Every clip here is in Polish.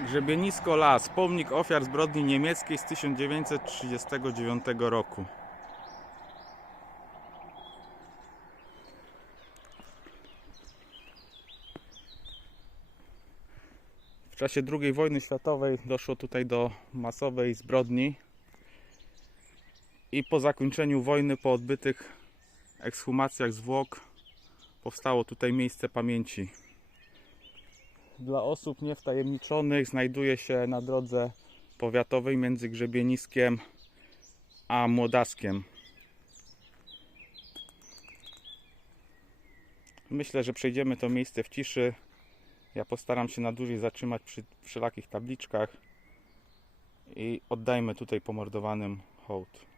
Grzebienisko Las, pomnik ofiar zbrodni niemieckiej z 1939 roku. W czasie II wojny światowej doszło tutaj do masowej zbrodni i po zakończeniu wojny, po odbytych ekshumacjach zwłok powstało tutaj miejsce pamięci. Dla osób niewtajemniczonych znajduje się na drodze powiatowej między Grzebieniskiem a Młodaskiem. Myślę, że przejdziemy to miejsce w ciszy. Ja postaram się na dłużej zatrzymać przy wszelakich tabliczkach i oddajmy tutaj pomordowanym hołd.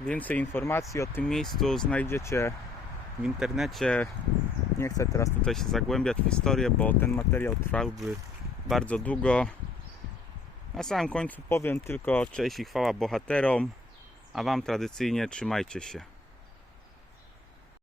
Więcej informacji o tym miejscu znajdziecie w internecie. Nie chcę teraz tutaj się zagłębiać w historię, bo ten materiał trwałby bardzo długo. Na samym końcu powiem tylko cześć i chwała bohaterom, a Wam tradycyjnie trzymajcie się.